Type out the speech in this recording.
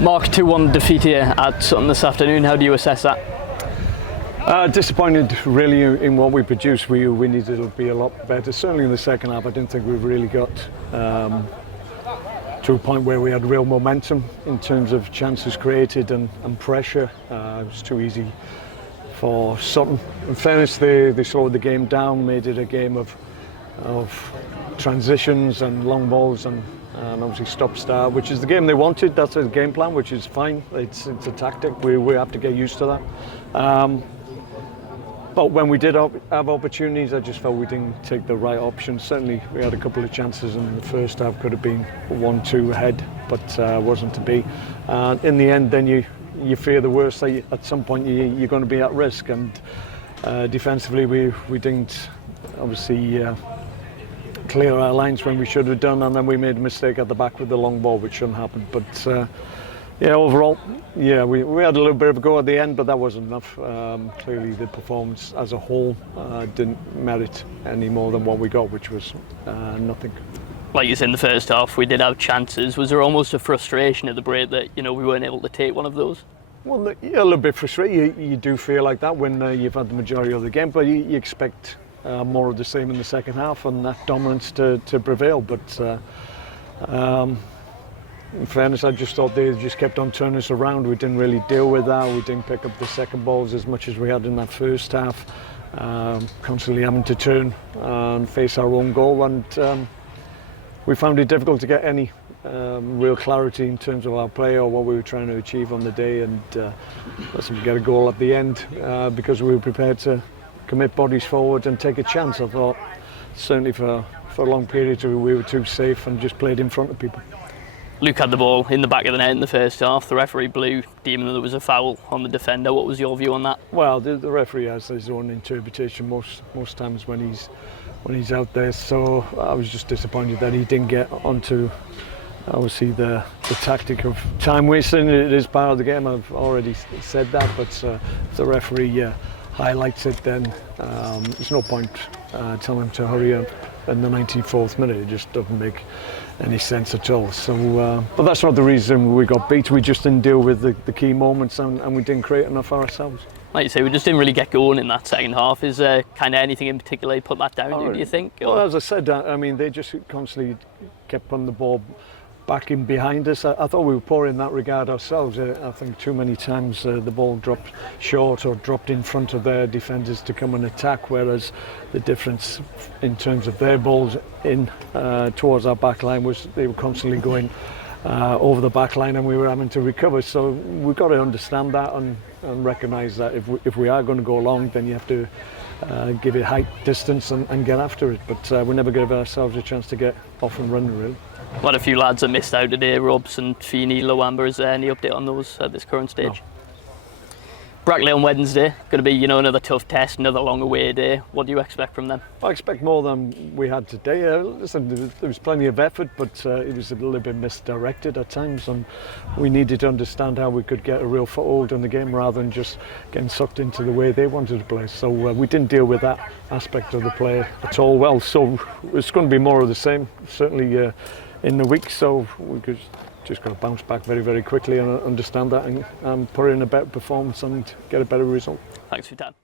Mark, 2-1 defeat here at Sutton this afternoon. How do you assess that? Disappointed really in what we produced. We needed to be a lot better. Certainly in the second half, I didn't think we've really got to a point where we had real momentum in terms of chances created and pressure. It was too easy for Sutton. In fairness, they slowed the game down, made it a game of transitions and long balls and obviously stop-start, which is the game they wanted. That's a game plan, which is fine. It's a tactic. We have to get used to that. But when we did have opportunities, I just felt we didn't take the right option. Certainly, we had a couple of chances in the first half. Could have been 1-2 ahead, but wasn't to be. In the end, then you fear the worst. At some point, you're going to be at risk. And defensively, we didn't obviously clear our lines when we should have done, and then we made a mistake at the back with the long ball, which shouldn't happen. But yeah, overall, yeah, we had a little bit of a go at the end, but that wasn't enough. Clearly, the performance as a whole didn't merit any more than what we got, which was nothing. Like you said in the first half, we did have chances. Was there almost a frustration at the break that we weren't able to take one of those? Well, yeah, a little bit frustrated. You do feel like that when you've had the majority of the game, but you expect more of the same in the second half and that dominance to prevail. But in fairness, I just thought they just kept on turning us around. We didn't really deal with that. We didn't pick up the second balls as much as we had in that first half. Constantly having to turn and face our own goal, and we found it difficult to get any real clarity in terms of our play or what we were trying to achieve on the day. And listen, we get a goal at the end because we were prepared to commit bodies forward and take a chance. I thought certainly for a long period we were too safe and just played in front of people. Luke had the ball in the back of the net in the first half. The referee blew, deeming that there was a foul on the defender. What was your view on that? Well, the referee has his own interpretation most times when he's out there. So I was just disappointed that he didn't get onto obviously the tactic of time wasting. It is part of the game. I've already said that, but if the referee highlights it, then there's no point telling him to hurry up in the 94th minute. It just doesn't make any sense at all. So, but that's not the reason we got beat. We just didn't deal with the key moments, and we didn't create enough for ourselves. Like you say, we just didn't really get going in that second half. Is there kind of anything in particular you put that down to, do you think? Or? Well, as I said, I mean, they just constantly kept putting the ball back in behind us. I thought we were poor in that regard ourselves. I think too many times the ball dropped short or dropped in front of their defenders to come and attack, whereas the difference in terms of their balls in towards our back line was they were constantly going over the back line and we were having to recover. So we've got to understand that and recognise that if we are going to go long, then you have to give it height, distance and get after it. But we never gave ourselves a chance to get off and running, really. Quite a few lads that missed out today, Robson, Feeney, Loamba. Is there any update on those at this current stage? No. Brackley on Wednesday, going to be another tough test, another long away day. What do you expect from them? I expect more than we had today. Listen, there was plenty of effort, but it was a little bit misdirected at times, and we needed to understand how we could get a real foothold in the game rather than just getting sucked into the way they wanted to play. So we didn't deal with that aspect of the play at all well. So it's going to be more of the same, certainly in the week. So we could just got to bounce back very, very quickly and understand that and put in a better performance and get a better result. Thanks for your time.